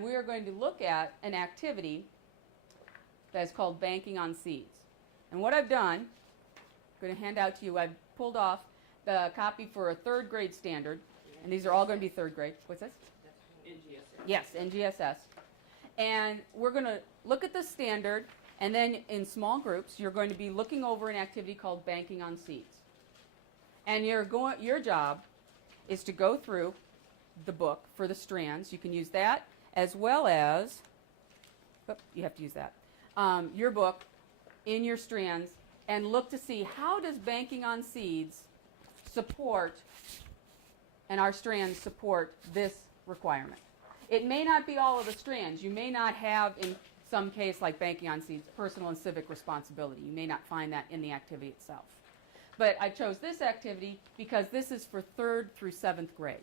We are going to look at an activity that is called banking on seeds. And what I've done, I'm going to hand out to you, I've pulled off the copy for a third grade standard, and these are all going to be third grade. What's this? NGSS. Yes, NGSS. And we're going to look at the standard, and then in small groups, you're going to be looking over an activity called banking on seeds. And your job is to go through the book for the strands. You can use that, as well as, you have to use that, your book in your strands, and look to see how does banking on seeds support, and our strands support this requirement. It may not be all of the strands. You may not have, in some case like banking on seeds, personal and civic responsibility. You may not find that in the activity itself. But I chose this activity because this is for 3rd through 7th grade.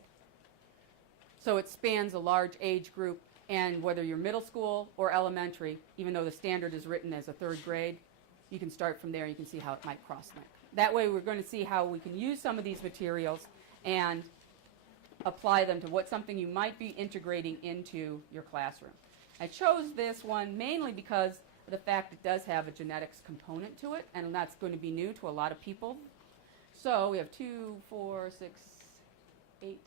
So it spans a large age group, and whether you're middle school or elementary, even though the standard is written as a 3rd grade, you can start from there and you can see how it might cross-link. That way we're going to see how we can use some of these materials and apply them to something you might be integrating into your classroom. I chose this one mainly because of the fact it does have a genetics component to it, and that's going to be new to a lot of people. So we have 2, 4, 6, 8,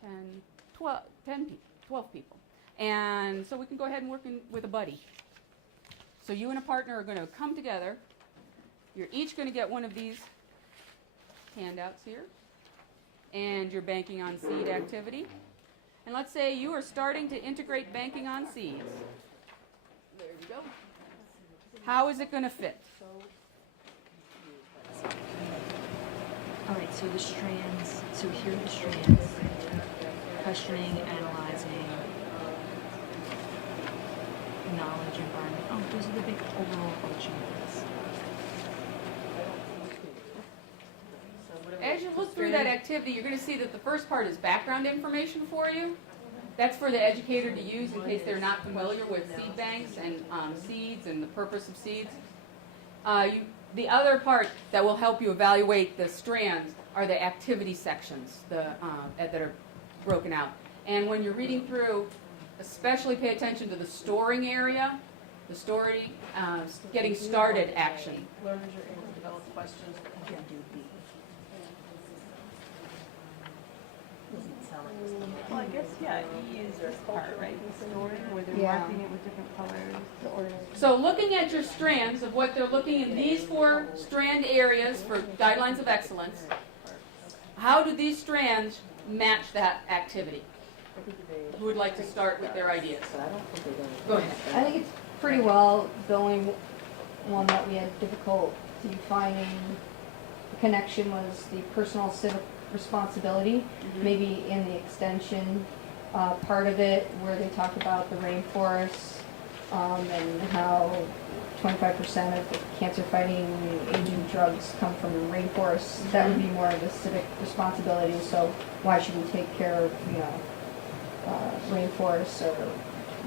10, 12 people. And so we can go ahead and work with a buddy. So you and a partner are going to come together. You're each going to get one of these handouts here, and your banking on seed activity. And let's say you are starting to integrate banking on seeds. There you go. How is it going to fit? All right, so the strands, so here are the strands: questioning, analyzing, knowledge, environment. Oh, those are the big overall changes. As you look through that activity, you're going to see that the first part is background information for you. That's for the educator to use in case they're not familiar with seed banks and seeds and the purpose of seeds. The other part that will help you evaluate the strands are the activity sections that are broken out. And when you're reading through, especially pay attention to the storing area, the story, getting started action. Learners are able to develop questions that can do B. Well, I guess, yeah, E is this part, right? The story, where they're marking it with different colors, the order. So looking at your strands of what they're looking in these 4 strand areas for guidelines of excellence, how do these strands match that activity? Who would like to start with their ideas? Go ahead. I think it's pretty well. The only one that we had difficulty finding the connection was the personal civic responsibility. Mm-hmm. Maybe in the extension part of it where they talk about the rainforests and how 25% of the cancer-fighting agent drugs come from the rainforests. Mm-hmm. That would be more of a civic responsibility. So why should we take care of, rainforests, or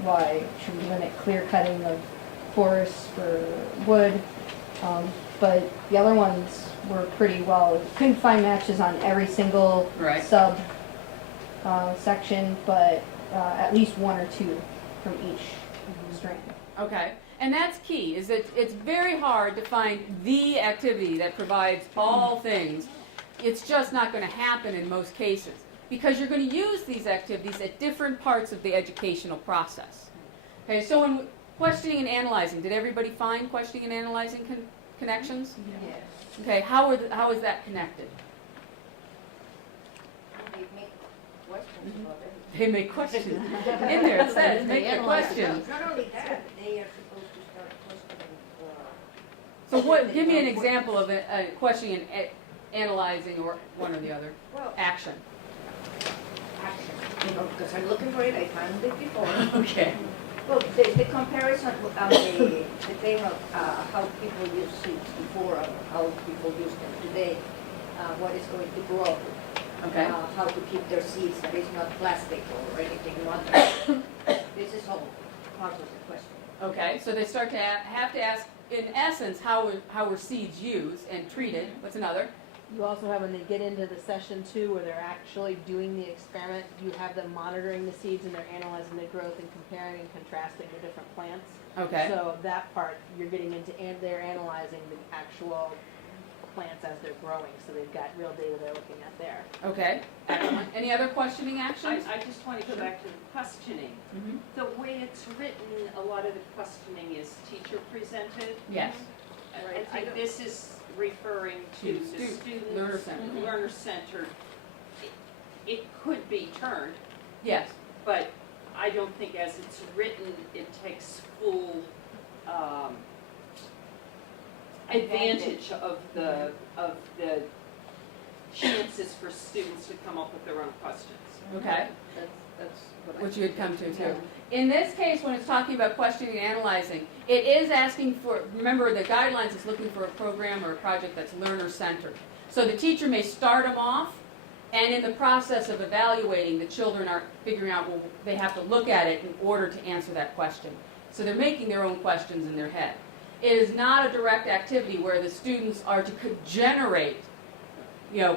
why should we limit clear cutting of forests for wood? But the other ones were pretty well. Couldn't find matches on every single sub section, but at least 1 or 2 from each strand. Okay, and that's key, is that it's very hard to find the activity that provides all things. It's just not going to happen in most cases, because you're going to use these activities at different parts of the educational process. Okay, so in questioning and analyzing, did everybody find questioning and analyzing connections? Yes. Okay, how is that connected? They make questions. In there it says, make the questions. Not only that, they are supposed to start questioning. So what? Give me an example of a questioning and analyzing, or one or the other. Well, Action. because I'm looking for it, I found it before. Okay. Well, the comparison of the thing of how people use seeds before, or how people use them today, what is going to grow. Okay. How to keep their seeds that is not plastic or anything wonderful. This is all part of the question. Okay. So they start to have to ask, in essence, how were seeds used and treated? What's another? You also have, when they get into the session 2 where they're actually doing the experiment, you have them monitoring the seeds and they're analyzing the growth and comparing and contrasting the different plants. Okay. So that part, you're getting into, and they're analyzing the actual plants as they're growing, so they've got real data they're looking at there. Okay, excellent. Any other questioning actions? I just want to go back to the questioning. Mhm. The way it's written, a lot of the questioning is teacher presented. Yes. I think this is referring to To the student. learner-centered. Learner-centered. It could be turned, Yes. but I don't think as it's written, it takes full advantage of the chances for students to come up with their own questions. Okay. That's what I. Which you had come to too. In this case, when it's talking about questioning and analyzing, it is asking for, remember the guidelines is looking for a program or a project that's learner-centered. So the teacher may start them off, and in the process of evaluating, the children are figuring out, well, they have to look at it in order to answer that question. So they're making their own questions in their head. It is not a direct activity where the students are to generate,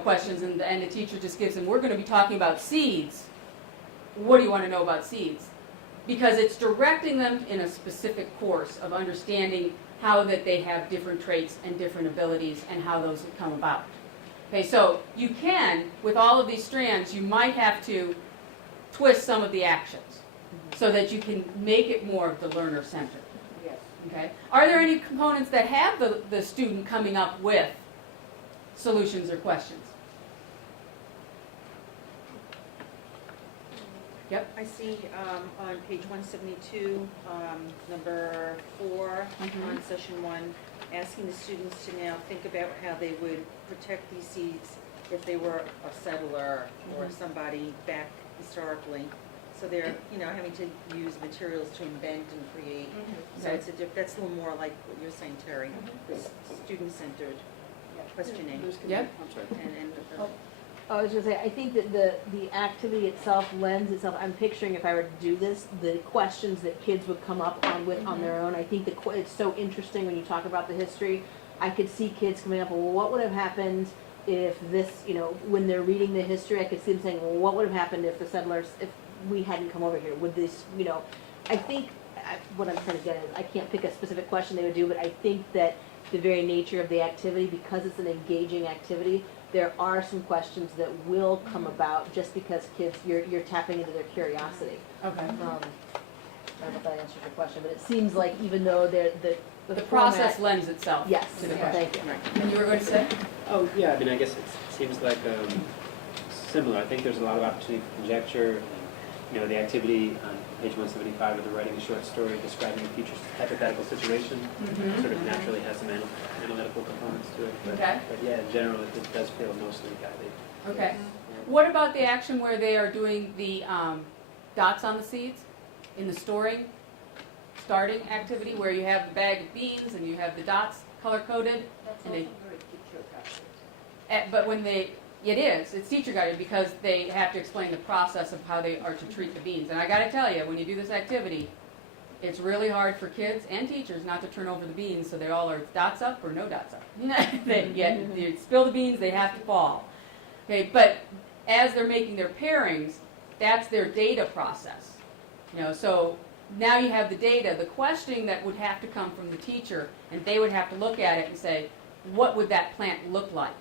questions, and the teacher just gives them, we're going to be talking about seeds. What do you want to know about seeds? Because it's directing them in a specific course of understanding how that they have different traits and different abilities and how those have come about. Okay, so you can, with all of these strands, you might have to twist some of the actions so that you can make it more of the learner-centered. Yes. Okay? Are there any components that have the student coming up with solutions or questions? Yep. I see on page 172, number 4, Mhm. on session 1, asking the students to now think about how they would protect these seeds if they were a settler or somebody back historically. So they're, having to use materials to invent and create. So Okay. it's that's a little more like what you're saying, Terry, this student-centered questioning. Yep. And I was going to say, I think that the activity itself lends itself, I'm picturing if I were to do this, the questions that kids would come up on their own. I think it's so interesting when you talk about the history. I could see kids coming up, well, what would have happened if this, when they're reading the history, I could see them saying, well, what would have happened if the settlers, if we hadn't come over here? Would this, I think, what I'm trying to get at is, I can't pick a specific question they would do, but I think that the very nature of the activity, because it's an engaging activity, there are some questions that will come about just because kids, you're tapping into their curiosity. Okay. I don't know if that answers your question, but it seems like even though The process format- lends itself Yes, to the yeah, question. thank you. And you were going to say? Oh, yeah, I guess it seems like similar. I think there's a lot of opportunity for conjecture. The activity on page 175 of the writing a short story describing a future hypothetical situation sort of naturally has some analytical components to it. Okay. But yeah, in general, it does feel mostly guided. Okay. What about the action where they are doing the dots on the seeds in the starting activity where you have the bag of beans and you have the dots color-coded? That's And also they- very teacher guided. But when it's teacher guided because they have to explain the process of how they are to treat the beans. And I got to tell you, when you do this activity, it's really hard for kids and teachers not to turn over the beans so they all are dots up or no dots up. You spill the beans, they have to fall. Okay, but as they're making their pairings, that's their data process. So now you have the data, the questioning that would have to come from the teacher, and they would have to look at it and say, what would that plant look like?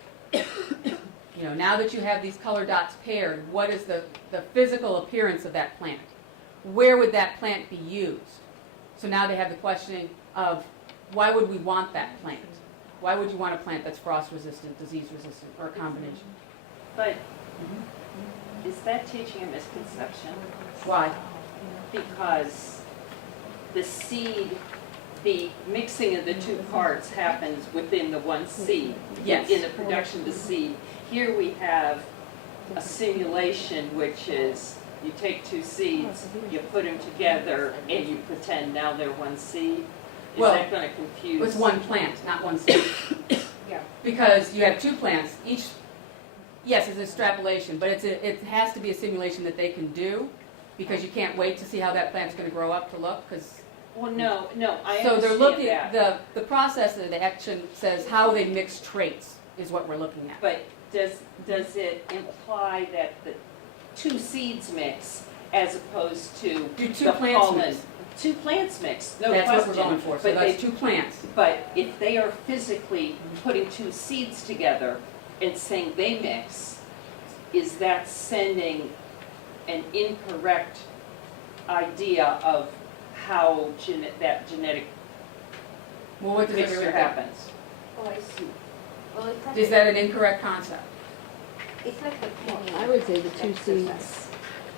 Now that you have these color dots paired, what is the physical appearance of that plant? Where would that plant be used? So now they have the questioning of, why would we want that plant? Why would you want a plant that's frost resistant, disease resistant, or a combination? But is that teaching a misconception? Why? Because the seed, the mixing of the two parts happens within the one seed. Yes. In the production of the seed. Here we have a simulation, which is you take two seeds, you put them together, and you pretend now they're one seed. Is Well, that going to confuse? It's one plant, not one seed. Yeah. Because you have two plants, each, yes, it's extrapolation, but it has to be a simulation that they can do, because you can't wait to see how that plant's going to grow up to look, because Well, no, I so they're understand looking that. the process of the action says how they mix traits. is what we're looking at. But does it imply that the two seeds mix as opposed to Do two the plants pollen? mix? Two plants mix, no That's question. what we're going for, so But that's they- two plants. But if they are physically putting two seeds together and saying they mix, is that sending an incorrect idea of how that genetic Well, what does mixture everyone happens? Oh, I see. Well, it's like Is that an incorrect concept? it's like the penny. I would say the two exercise. seeds,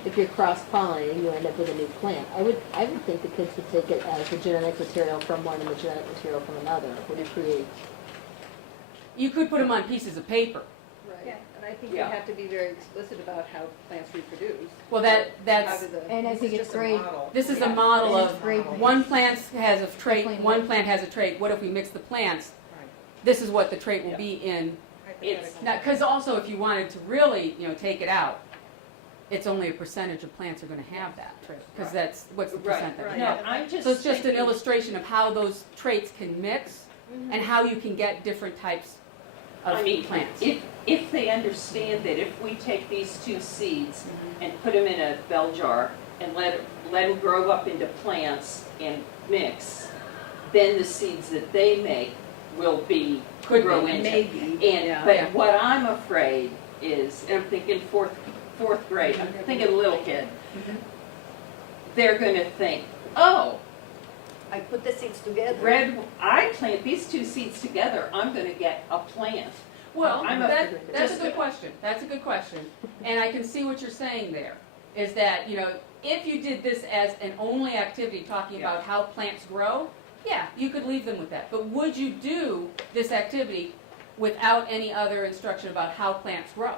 if you're cross-pollinating, you end up with a new plant. I would think the kids would take it as the genetic material from one and the genetic material from another, would create. You could put them on pieces of paper. Yeah, and I think you Yeah. have to be very explicit about how plants reproduce. Well, How that's, do the- And I This think is it's just a great. model. this is a Yeah. model It's of great. one plant has a trait, Definitely one not. plant has a trait. What if we mix the plants? Right. This is what the trait will Yeah. be in. It's Now, because also if you wanted to really, take it out, it's only a percentage of plants are going to have that trait. Because Right. that's, what's the Right, percent that right. we no, have? I'm just So it's just an thinking- illustration of how those traits can mix and how you can get different types of I mean, plants. if they understand that if we take these two seeds and put them in a bell jar and let them grow up into plants and mix, then the seeds that they make will be, Could grow be. into. Maybe, And, yeah. but Yeah. what I'm afraid is, and I'm thinking fourth grade, I'm thinking little kid, they're gonna think, oh, I put the seeds together. I plant these two seeds together, I'm gonna get a plant. Well, I'm a- that's a just- good question. That's a good question. And I can see what you're saying there, is that, if you did this as an only activity talking Yeah. about how plants grow, yeah, you could leave them with that. But would you do this activity without any other instruction about how plants grow?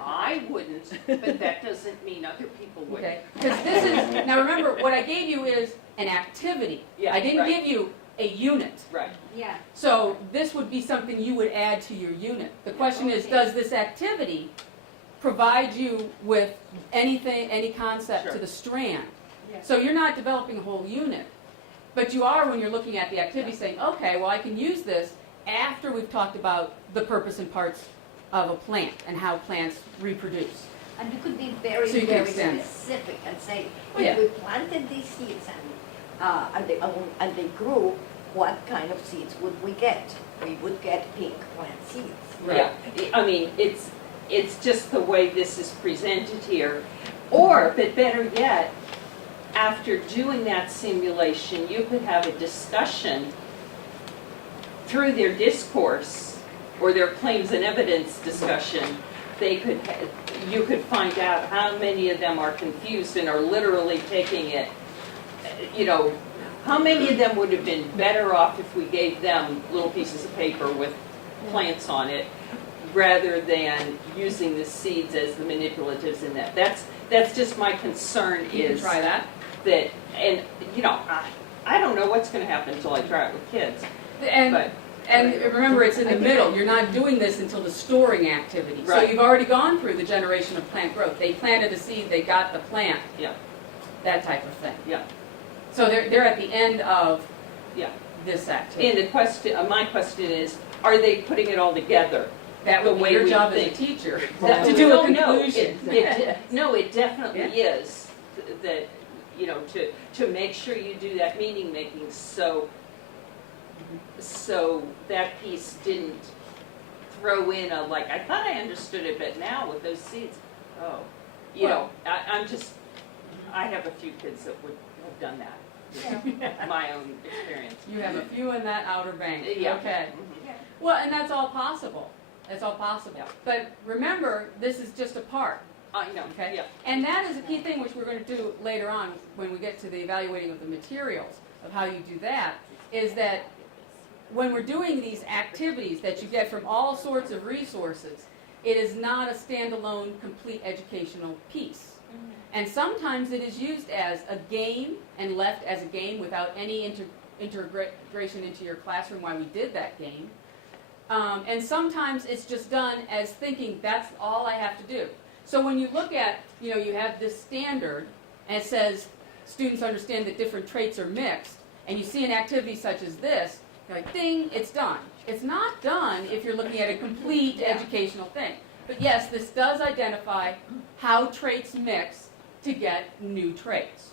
I wouldn't, but that doesn't mean other people wouldn't. Okay? Because this is, now remember, what I gave you is an activity. Yeah, I didn't right. give you a unit. Right. Yeah. So this would be something you would add to your unit. The question is, Okay. does this activity provide you with anything, any concept to Sure. the strand? Yeah. So you're not developing a whole unit, but you are when you're looking at the activity saying, okay, well, I can use this after we've talked about the purpose and parts of a plant and how plants reproduce. And you could be very, So you can very extend it. specific and say, Oh, yeah. if we planted these seeds and they grew, what kind of seeds would we get? We would get pink plant seeds. Yeah, I mean, it's just the way this is presented here. Or, but better yet, after doing that simulation, you could have a discussion through their discourse or their claims and evidence discussion. You could find out how many of them are confused and are literally taking it, how many of them would have been better off if we gave them little pieces of paper with plants on it, rather than using the seeds as the manipulatives in that. That's just my concern You can is try that. that, and, I don't know what's gonna happen until I try it with kids, And, but, and remember, it's in the middle. You're not doing this until the storing activity. So Right. you've already gone through the generation of plant growth. They planted a seed, they got the plant, yeah, that type of thing. yeah, So they're at the end of yeah. this activity. And the question, my question is, are they putting it all together? That the would be way your we job as a think. teacher, That- to do a no, conclusion. No, it definitely is, that, to make sure you do that meaning making, so that piece didn't throw in a, like, I thought I understood it, but now with those seeds, oh, I have a few kids that would have done that, my own experience. You have a few in that outer bank. Yeah. Okay. Mhm. Well, and that's all possible. That's all possible. Yeah. But remember, this is just a part. I know, Okay. yeah. And that is a key thing which we're going to do later on when we get to the evaluating of the materials, of how you do that, is that when we're doing these activities that you get from all sorts of resources, it is not a standalone, complete educational piece. And sometimes it is used as a game and left as a game without any integration into your classroom why we did that game. And sometimes it's just done as thinking, that's all I have to do. So when you look at, you have this standard, and it says students understand that different traits are mixed, and you see an activity such as this, you're like, ding, it's done. It's not done if you're looking at a complete educational thing. But yes, this does identify how traits mix to get new traits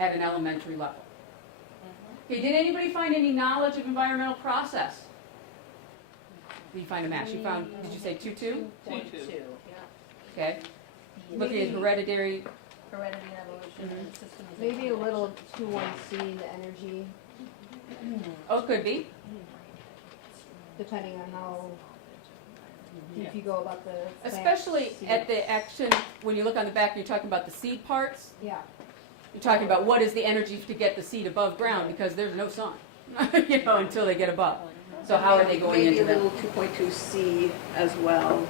at an elementary level. Okay, did anybody find any knowledge of environmental process? Did you find a match? You found, did you say 2-2? 2.2. Okay. Looking at hereditary, Heredity and evolution and systems. Maybe a little 2.1C, the energy, oh, could be. depending on how, if you go about the plant Especially at seeds. the action, when you look on the back, you're talking about the seed parts. Yeah, You're talking about what is the energy to get the seed above ground, because there's no sun, until they get above. So how are they going into Maybe a them? little 2.2C as well,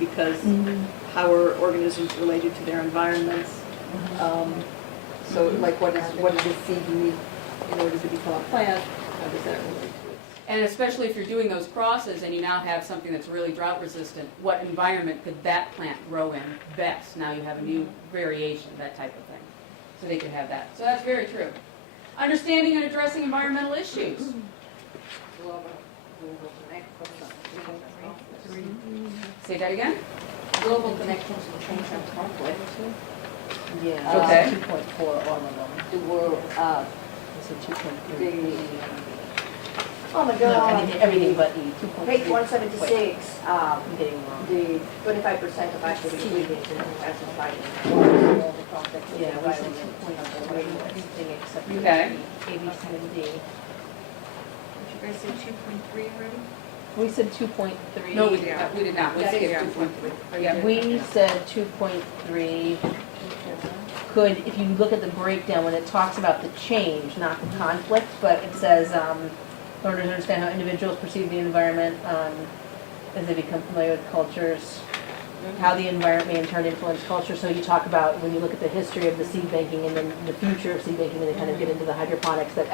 because how are organisms related to their environments? So like what is the seed you need in order to become a plant? How does that relate to it? And especially if you're doing those crosses and you now have something that's really drought resistant, what environment could that plant grow in best? Now you have a new variation, that type of thing. So they could have that. So that's very true. Understanding and addressing environmental issues. Say that again? Global connections and change and conflict. Yeah. Okay. 2.4, all of them. The world, So 2.3. the, oh my No, God. everything but E, 2.3. Page 176, I'm getting wrong. the 25% of activity is classified in global conflict. Yeah, we said 2.3, everything except for Okay. A, B, C, and D. Did you guys say 2.3 already? We said 2.3. No, we did not. We did not. We That is skipped 2.3. Yeah. We said 2.3 could, if you look at the breakdown, when it talks about the change, not the conflict, but it says, learners understand how individuals perceive the environment as they become familiar with cultures, how the environment may in turn influence culture. So you talk about, when you look at the history of the seed banking and then the future of seed banking, and they kind of get into the hydroponics, that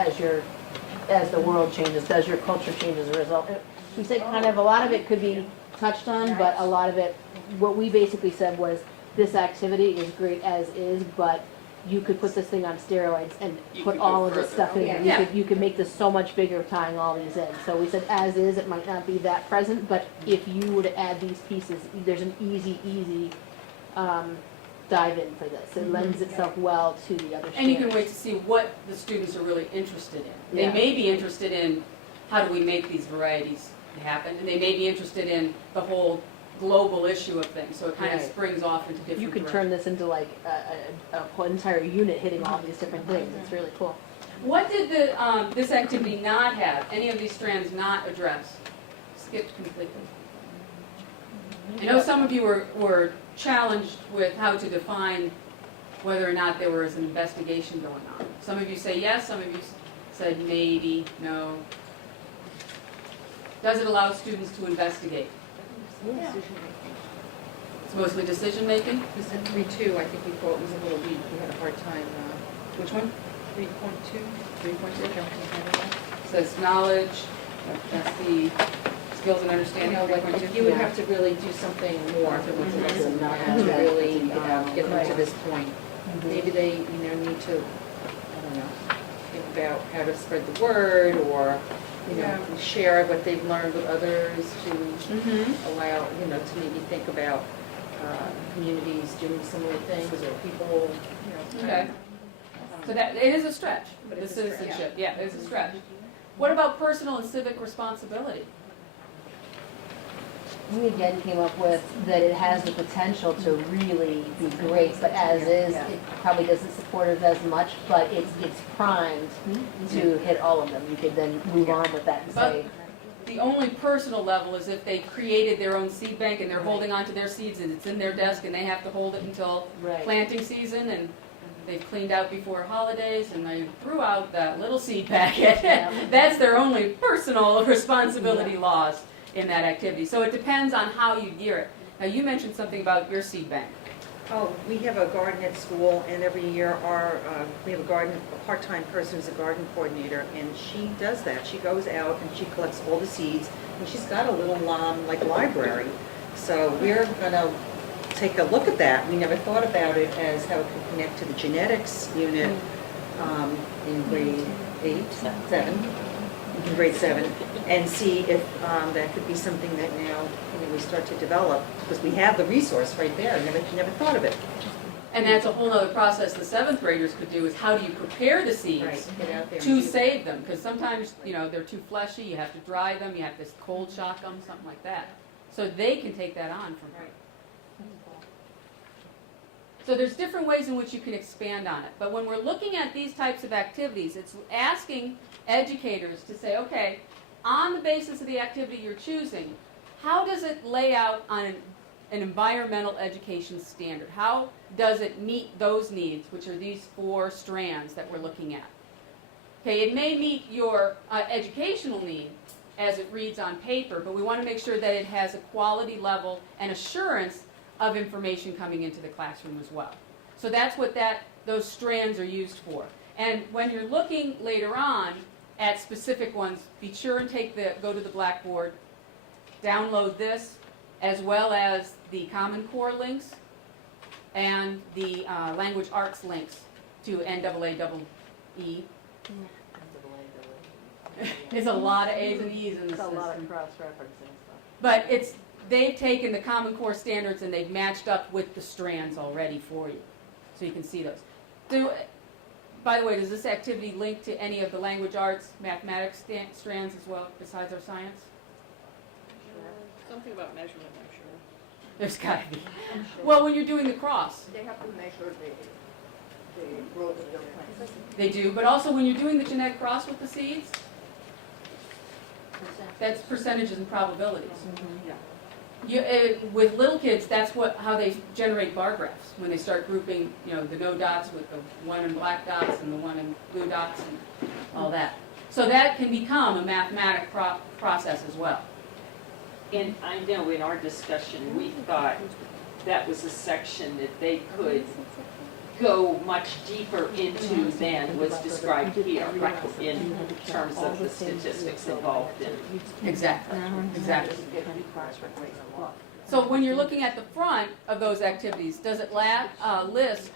as the world changes, does your culture change as a result? We said kind of a lot of it could be touched on, but a lot of it, what we basically said was, this activity is great as is, but you could put this thing on steroids and put all of this stuff in. Yeah. You could make this so much bigger tying all these in. So we said as is, it might not be that present, but if you were to add these pieces, there's an easy dive in for this. It lends itself well to the other And you can standards. wait to see what the students are really interested in. They Yeah. may be interested in how do we make these varieties happen, and they may be interested in the whole global issue of things, so it kind of Right. springs off into different You could directions. turn this into like a whole entire unit hitting all these different things. It's really cool. What did this activity not have, any of these strands not address? Skipped completely. I know some of you were challenged with how to define whether or not there was an investigation going on. Some of you say yes, some of you said maybe, no. Does it allow students to investigate? It's mostly decision-making? We said 3.2, I think we thought was a little weak, we had a hard time, which one? 3.2? 3.2, Says knowledge, that's the skills and understanding of like one, two. You would have to really do something more if it was a lesson, not to really get them to this point. Maybe they, need to, I don't know, think about how to spread the word, or, share what they've learned with others to allow, to maybe think about communities doing similar things, or people, Okay. So that, it is a stretch, But the it's a stretch. citizenship, yeah, it is a stretch. What about personal and civic responsibility? We again came up with that it has the potential to really be great, but as is, it probably doesn't support it as much, but it's primed to hit all of them. You could then move on with that and say, The only personal level is if they created their own seed bank and they're holding on to their seeds and it's in their desk and they have to hold it until right. planting season and they've cleaned out before holidays and they threw out that little seed packet. That's their only personal responsibility laws in that activity. So it depends on how you gear it. Now you mentioned something about your seed bank. Oh, we have a garden at school, and every year we have a part-time person who's a garden coordinator, and she does that. She goes out and she collects all the seeds, and she's got a little library. So we're gonna take a look at that. We never thought about it as how it could connect to the genetics unit in grade 7. in grade 7, and see if that could be something that now, we start to develop, because we have the resource right there, never thought of it. And that's a whole other process the seventh graders could do, is how do you prepare the seeds Right, get out there and to do save them? Because sometimes, they're too fleshy, you have to dry them, you have to cold shock them, something like that. So they can take that on from Right. So there's different ways in which you can expand on it. But when we're looking at these types of activities, it's asking educators to say, okay, on the basis of the activity you're choosing, how does it lay out on an environmental education standard? How does it meet those needs, which are these 4 strands that we're looking at? Okay, it may meet your educational need as it reads on paper, but we want to make sure that it has a quality level and assurance of information coming into the classroom as well. So that's what those strands are used for. And when you're looking later on at specific ones, be sure and go to the Blackboard, download this, as well as the Common Core links and the language arts links to NAAEE. There's a lot of A's and E's in the It's a lot of system. cross-referencing stuff. But they've taken the Common Core standards and they've matched up with the strands already for you. So you can see those. By the way, does this activity link to any of the language arts, mathematics strands as well, besides our science? Something about measurement, I'm sure. There's got to be. Well, when you're doing the cross, They have to measure the growth of the plants. they do. But also when you're doing the genetic cross with the seeds, that's percentages and probabilities. With little kids, that's how they generate bar graphs, when they start grouping, the no dots with the one in black dots and the one in blue dots and all that. So that can become a mathematic process as well. And I know in our discussion, we thought that was a section that they could go much deeper into than was described here in terms of the statistics involved in it. Exactly. So when you're looking at the front of those activities, does it list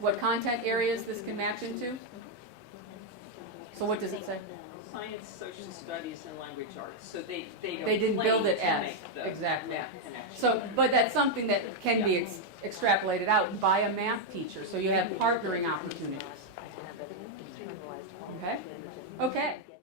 what content areas this can match into? So what does it say? Science, social studies, and language arts. So they They didn't build it as, exactly. connection. So, but that's something that can be extrapolated out by a math teacher, so you have partnering opportunities. Okay? Okay.